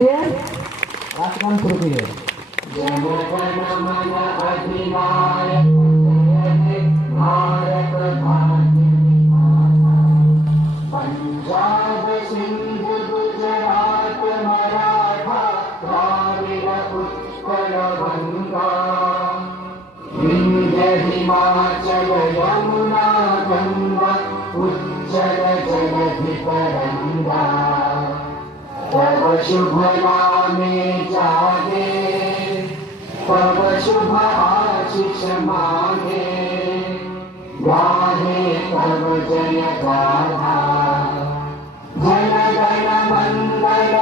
राष्ट्रगान शुरू कीजिए। जन गण मन अधिनायक जय हे भारत भाग्य विधाता। पंजाब सिंध गुजरात मराठा द्राविड़ उत्कल गंगा विंध्य हिमाचल यमुना गंगा उज्जल जलधि तरंगा। तब शुभ नामे जागे तब शुभ आशीष मांगे गाहे तब जय गाथा। जन गण मंगल